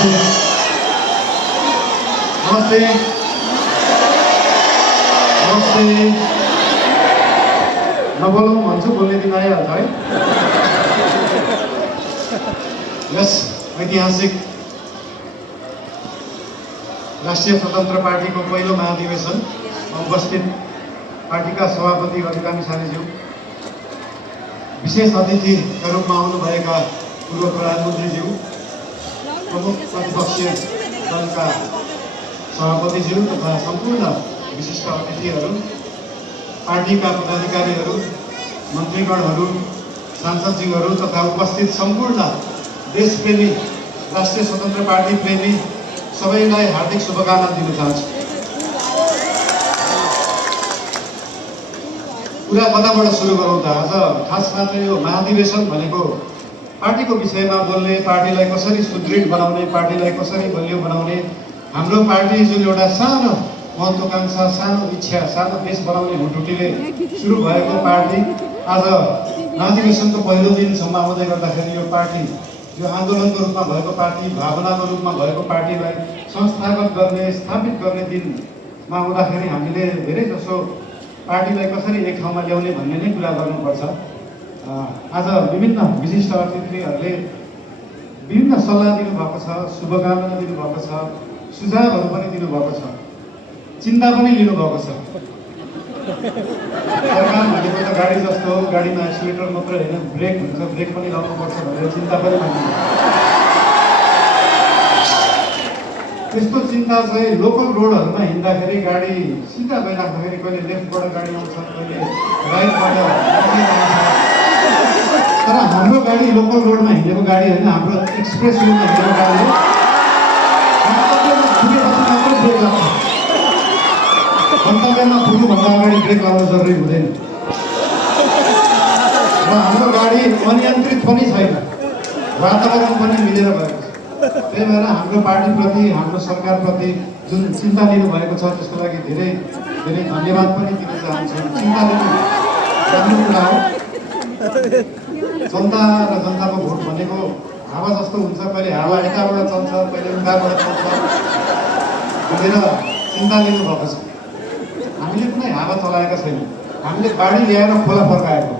नमस्ते नमस्ते नबोलौँ भन्छु बोल्ने दिन आइहाल्छ है। यस ऐतिहासिक राष्ट्रिय स्वतन्त्र पार्टीको पहिलो महाधिवेशनमा उपस्थित पार्टीका सभापति अधिकारी साथीज्यू, विशेष अतिथिका रूपमा आउनुभएका पूर्व प्रधानमन्त्रीज्यू, प्रमुख प्रतिपक्षीय दलका सभापतिज्यू तथा सम्पूर्ण विशिष्ट अतिथिहरू, पार्टीका पदाधिकारीहरू, मन्त्रीगणहरू, सांसदज्यूहरू तथा उपस्थित सम्पूर्ण देशप्रेमी राष्ट्रिय स्वतन्त्र पार्टी प्रेमी सबैलाई हार्दिक शुभकामना दिन चाहन्छु। कुरा कताबाट सुरु गरौँ त? आज खासमा चाहिँ यो महाधिवेशन भनेको पार्टीको विषयमा बोल्ने, पार्टीलाई कसरी सुदृढ बनाउने, पार्टीलाई कसरी बलियो बनाउने, हाम्रो पार्टी जुन एउटा सानो महत्त्वाकांक्षा, सानो इच्छा, सानो देश बनाउने हुटुटीले सुरु भएको पार्टी आज महाधिवेशनको पहिलो दिनसम्म आउँदै गर्दाखेरि यो पार्टी, यो आन्दोलनको रूपमा भएको पार्टी, भावनाको रूपमा भएको पार्टीलाई संस्थागत गर्ने, स्थापित गर्ने दिनमा आउँदाखेरि हामीले धेरै जसो पार्टीलाई कसरी एक ठाउँमा ल्याउने भन्ने नै कुरा गर्नुपर्छ। आज विभिन्न विशिष्ट अतिथिहरूले विभिन्न सल्लाह दिनुभएको छ, शुभकामना दिनुभएको छ, सुझावहरू पनि दिनुभएको छ, चिन्ता पनि लिनुभएको छ। सरकार भनेको त गाडी जस्तो हो, गाडीमा एक्सिलेटर मात्र होइन, ब्रेक हुन्छ, ब्रेक पनि लाउनुपर्छ भनेर चिन्ता पनि मान्नु। त्यस्तो चिन्ता चाहिँ लोकल रोडहरूमा हिँड्दाखेरि गाडी सिधा गइराख्दाखेरि कहिले लेफ्टबाट गाडी आउँछ, कहिले राइटबाट आउँछ। तर हाम्रो गाडी लोकल रोडमा हिँडेको गाडी होइन, हाम्रो एक्सप्रेस रोडमा हिँडेको गाडी हो। गन्तव्यमा पुग्नुभन्दा अगाडि ब्रेक लाउनु जरुरी हुँदैन र हाम्रो गाडी अनियन्त्रित पनि छैन, वातावरण पनि मिलेर गएको छ। त्यही भएर हाम्रो पार्टीप्रति, हाम्रो सरकारप्रति जुन चिन्ता लिनुभएको छ त्यसको लागि धेरै धेरै धन्यवाद पनि दिन चाहन्छु। चिन्ता लिनु राम्रो कुरा हो। जनता र जनताको भोट भनेको हावा जस्तो हुन्छ, कहिले हावा यताबाट चल्छ, कहिले उताबाट चल्छ भनेर चिन्ता लिनुभएको छ। हामीले कुनै हावा चलाएका छैनौँ, हामीले बाढी ल्याएर खोला फर्काएको।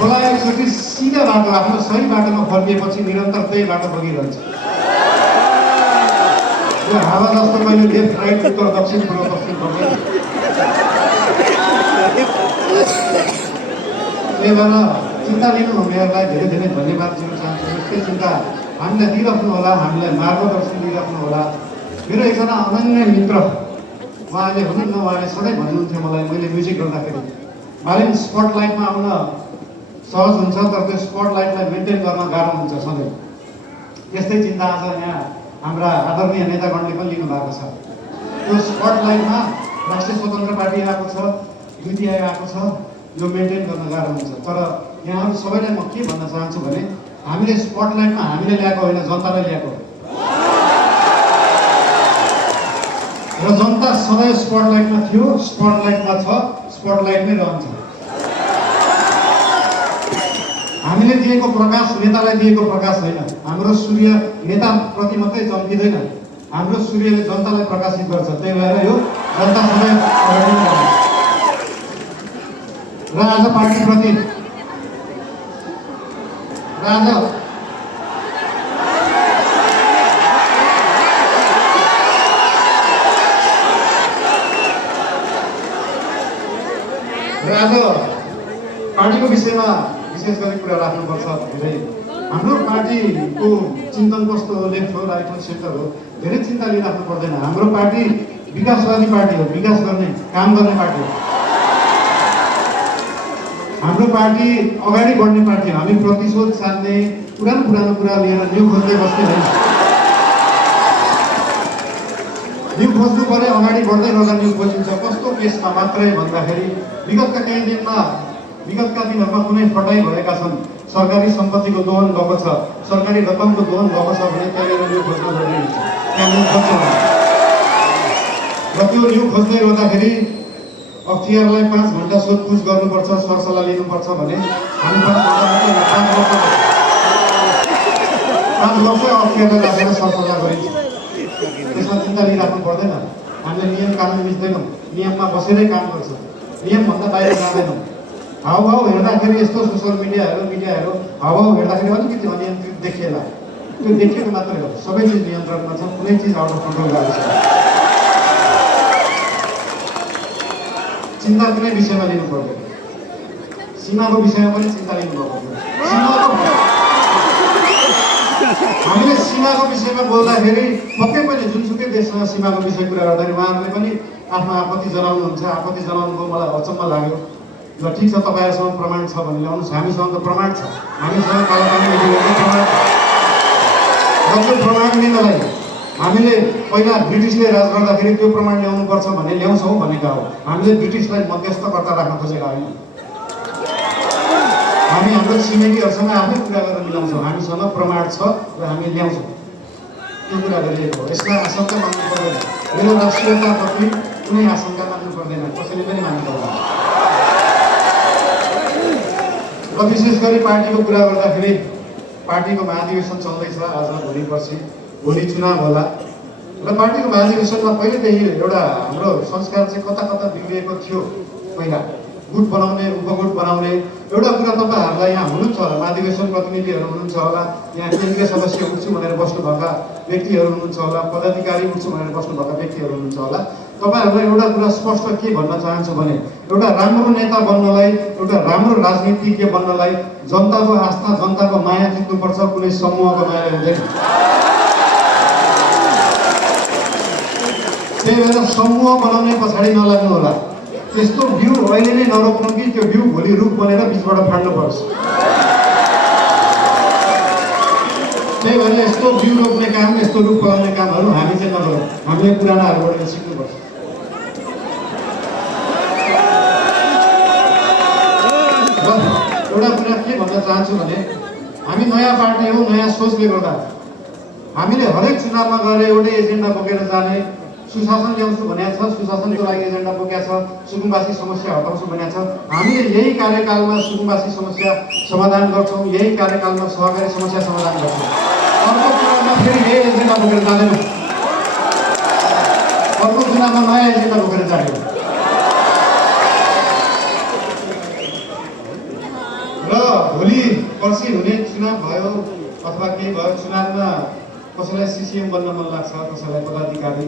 खोला आएपछि सिधा बाटो, आफ्नो सही बाटोमा फर्किएपछि निरन्तर त्यही बाटो बगिरहन्छ। यो हावा जस्तो कहिले लेफ्ट राइट उत्तर दक्षिण पूर्व पश्चिम पर्दैन। त्यही भएर चिन्ता लिनुहुनेहरूलाई धेरै धेरै धन्यवाद दिन चाहन्छु। यस्तै चिन्ता हामीलाई दिइराख्नु होला, हामीलाई मार्गदर्शन दिइराख्नु होला। मेरो एकजना अनन्य मित्र उहाँले हुनुहुन्न, उहाँले सधैँ भन्नुहुन्थ्यो मलाई, मैले म्युजिक गर्दाखेरि, मालिन स्पटलाइटमा आउन सहज हुन्छ तर त्यो स्पटलाइटलाई मेन्टेन गर्न गाह्रो हुन्छ सधैँ। त्यस्तै चिन्ता आज यहाँ हाम्रा आदरणीय नेतागणले पनि लिनुभएको छ। त्यो स्पटलाइटमा राष्ट्रिय स्वतन्त्र पार्टी आएको छ, द्वितीय आएको छ, यो मेन्टेन गर्न गाह्रो हुन्छ। तर यहाँहरू सबैलाई म के भन्न चाहन्छु भने हामीले स्पटलाइटमा हामीले ल्याएको होइन, जनताले ल्याएको र जनता सधैँ स्पटलाइटमा थियो, स्पटलाइटमा छ, स्पटलाइटमै रहन्छ। हामीले दिएको प्रकाश नेतालाई दिएको प्रकाश होइन, हाम्रो सूर्य नेताप्रति मात्रै चम्किँदैन, हाम्रो सूर्यले जनतालाई प्रकाशित गर्छ। त्यही भएर यो जनता सधैँ अगाडि बढ्छ। र आज पार्टीप्रति आज पार्टीको विषयमा विशेष गरी कुरा राख्नुपर्छ। धेरै हाम्रो पार्टीको चिन्तन कस्तो हो, लेफ्ट हो, राइट हो, सेन्टर हो, धेरै चिन्ता लिइराख्नु पर्दैन। हाम्रो पार्टी विकासवादी पार्टी हो, विकास गर्ने, काम गर्ने पार्टी हो। हाम्रो पार्टी अगाडि बढ्ने पार्टी हो। हामी प्रतिशोध साध्ने, पुरानो कुरा लिएर न्यू खोज्दै बस्ने होइन। न्यू खोज्नु पऱ्यो, अगाडि बढ्दै गर्दा न्यू खोजिन्छ। कस्तो केसमा मात्रै भन्दाखेरि विगतका केही दिनमा, विगतका दिनहरूमा कुनै फटाइ भएका छन्, सरकारी सम्पत्तिको दोहन भएको छ, सरकारी रकमको दोहन भएको छ भने त्यहाँनिर न्यू खोज्नु जरुरी हुन्छ। त्यहाँ न्यू खोज्छ र त्यो न्यू खोज्दै गर्दाखेरि अख्तियारलाई 5 घण्टा सोधपुछ गर्नुपर्छ, सरसल्लाह लिनुपर्छ भने हामी 5 घण्टा मात्रै 5 वर्ष 5 वर्ष अप्ठ्यारो राखेर सरसल्लाह गरिन्छ। त्यसमा चिन्ता लिइराख्नु पर्दैन। हामीले नियम कानुन मिच्दैनौँ, नियममा बसेरै काम गर्छ, नियमभन्दा बाहिर जाँदैनौँ। हाउभाउ हेर्दाखेरि यस्तो सोसियल मिडियाहरू हाउभाउ हेर्दाखेरि अलिकति अनियन्त्रित देखिएला, त्यो देखिएको मात्रै हो। सबै चिज नियन्त्रणमा छ, कुनै चिज आउट अफ कन्ट्रोल गएको छ। चिन्ता कुनै विषयमा लिनु पर्दैन, सीमाको विषयमा पनि चिन्ता लिनु पर्दैन। हामीले सीमाको विषयमा बोल्दाखेरि पक्कै पनि जुनसुकै देशसँग सीमाको विषय कुरा गर्दाखेरि उहाँहरूले पनि आफ्नो आपत्ति जनाउनुहुन्छ। आपत्ति जनाउनुको मलाई अचम्म लाग्यो। ल ठिक छ, तपाईँहरूसँग प्रमाण छ भने ल्याउनुहोस्, हामीसँग त प्रमाण छ, हामीसँग कालापानी एग्रिमेन्टको प्रमाण छ। र त्यो प्रमाण लिनलाई हामीले पहिला ब्रिटिसले राज गर्दाखेरि त्यो प्रमाण ल्याउनुपर्छ भने ल्याउँछौँ भनेका हो। हामीले ब्रिटिसलाई मध्यस्थकर्ता राख्न खोजेका होइन। हामी हाम्रो छिमेकीहरूसँग आफै कुरा गरेर मिलाउँछौँ। हामीसँग प्रमाण छ र हामी ल्याउँछौँ, त्यो कुरा गरिएको हो। यसलाई आशंका मान्नु पर्दैन। मेरो राष्ट्रियताप्रति कुनै आशंका मान्नु पर्दैन, कसैले पनि मान्नु पर्दैन। र विशेष गरी पार्टीको कुरा गर्दाखेरि पार्टीको महाधिवेशन चल्दैछ आज, भोलि पर्सि, भोलि चुनाव होला। र पार्टीको महाधिवेशनमा पहिलेदेखि एउटा हाम्रो संस्कार चाहिँ कता कता बिग्रिएको थियो। पहिला गुट बनाउने, उपगुट बनाउने एउटा कुरा तपाईँहरूलाई यहाँ हुनुहुन्छ होला, महाधिवेशन प्रतिनिधिहरू हुनुहुन्छ होला, यहाँ केन्द्रीय सदस्य उठ्छु भनेर बस्नुभएका व्यक्तिहरू हुनुहुन्छ होला, पदाधिकारी उठ्छु भनेर बस्नुभएका व्यक्तिहरू हुनुहुन्छ होला। तपाईँहरूलाई एउटा कुरा स्पष्ट के भन्न चाहन्छु भने एउटा राम्रो नेता बन्नलाई, एउटा राम्रो राजनीतिज्ञ बन्नलाई जनताको आस्था, जनताको माया जित्नुपर्छ, कुनै समूहको माया हुँदैन। त्यही भएर समूह बनाउने पछाडि नलाग्नु होला। त्यस्तो बिउ अहिले नै नरोप्नु कि त्यो बिउ भोलि रुख बनेर बिचबाट फाड्नु पर्छ। त्यही भएर यस्तो बिउ रोप्ने काम, यस्तो रुख बनाउने कामहरू हामी चाहिँ नगरौँ। हामीले पुरानाहरूबाट सिक्नुपर्छ। र एउटा कुरा के भन्न चाहन्छु भने हामी नयाँ पार्टी हो, नयाँ सोचले गर्दा हामीले हरेक चुनावमा गएर एउटै एजेन्डा बोकेर जाने। सुशासन ल्याउँछु भनेको छ, सुशासनको लागि एजेन्डा बोकेको छ, सुकुम्बासी समस्या हटाउँछु भनेको छ। हामीले यही कार्यकालमा सुकुम्बासी समस्या समाधान गर्छौँ, यही कार्यकालमा सहकारी समस्या समाधान गर्छौँ। अर्को चुनावमा फेरि यही एजेन्डा बोकेर जाँदैनौँ, अर्को चुनावमा नयाँ एजेन्डा बोकेर जाँदैनौँ। र भोलि पर्सि हुने चुनाव भयो अथवा केही भयो, चुनावमा कसैलाई सिसिएम बन्न मन लाग्छ, कसैलाई पदाधिकारी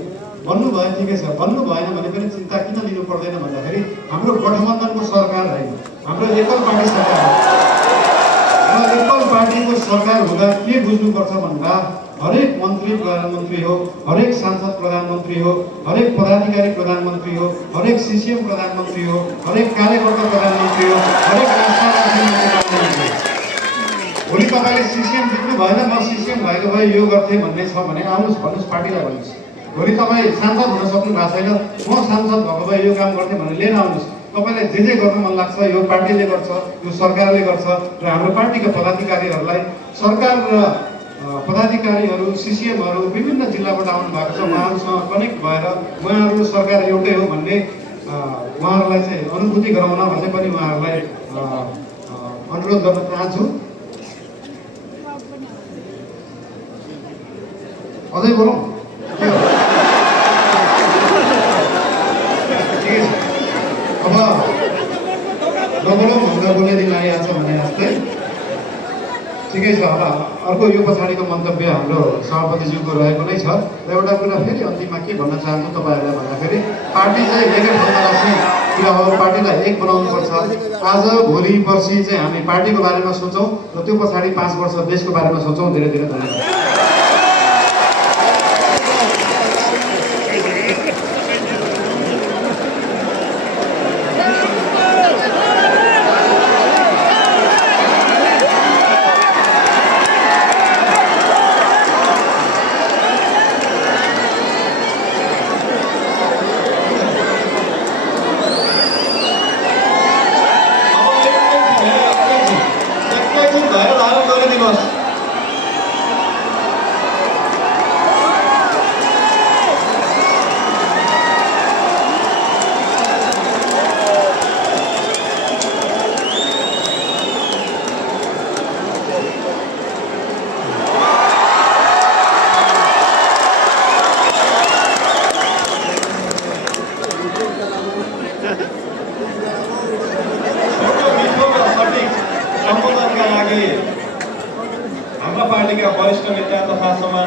बन्नु भयो, ठिकै छ। बन्नु भएन भने पनि चिन्ता किन लिनु पर्दैन भन्दाखेरि हाम्रो गठबन्धनको सरकार होइन, हाम्रो एकल पार्टी सरकार हो। र एकल पार्टीको सरकार हुँदा के बुझ्नुपर्छ भन्दा हरेक मन्त्री प्रधानमन्त्री हो, हरेक सांसद प्रधानमन्त्री हो, हरेक पदाधिकारी प्रधानमन्त्री हो, हरेक सिसिएम प्रधानमन्त्री हो, हरेक कार्यकर्ता प्रधानमन्त्री हो, हरेक आस्था राख्ने प्रधानमन्त्री हो। भोलि तपाईँले सिसिएम जित्नु भएन, म सिसिएम भएको भए यो गर्थेँ भन्ने छ भने आउनुहोस्, भन्नुहोस्, पार्टीलाई भन्नुहोस्। भोलि तपाईँ सांसद हुन सक्नु भएको छैन, म सांसद भएको भए यो काम गर्थेँ भनेर लिएर आउनुहोस्। तपाईँलाई जे गर्नु मन लाग्छ यो पार्टीले गर्छ, यो सरकारले गर्छ। र हाम्रो पार्टीका पदाधिकारीहरूलाई सरकार र पदाधिकारीहरू, सिसिएमहरू विभिन्न जिल्लाबाट आउनु भएको छ। उहाँहरूसँग कनेक्ट भएर उहाँहरू सरकार एउटै हो भन्ने उहाँहरूलाई चाहिँ अनुभूति गराउन अझै पनि उहाँहरूलाई अनुरोध गर्न चाहन्छु। अझै बोलौँ? ठिकै छ, अब नबोलौँ भनेर बोल्ने दिन आइहाल्छ भने जस्तै। ठिकै छ। अब अर्को यो पछाडिको मन्तव्य हाम्रो सभापतिज्यूको रहेको नै छ। र एउटा कुरा फेरि अन्तिममा के भन्न चाहन्छु तपाईँहरूलाई भन्दाखेरि पार्टी चाहिँ एकै ठाउँमा राख्ने कुरा हो, पार्टीलाई एक बनाउनुपर्छ। आज भोलि पर्सि चाहिँ हामी पार्टीको बारेमा सोचौँ र त्यो पछाडि 5 वर्ष देशको बारेमा सोचौँ। धेरै धेरै धन्यवाद। एमालेका वरिष्ठ नेता तथा समाज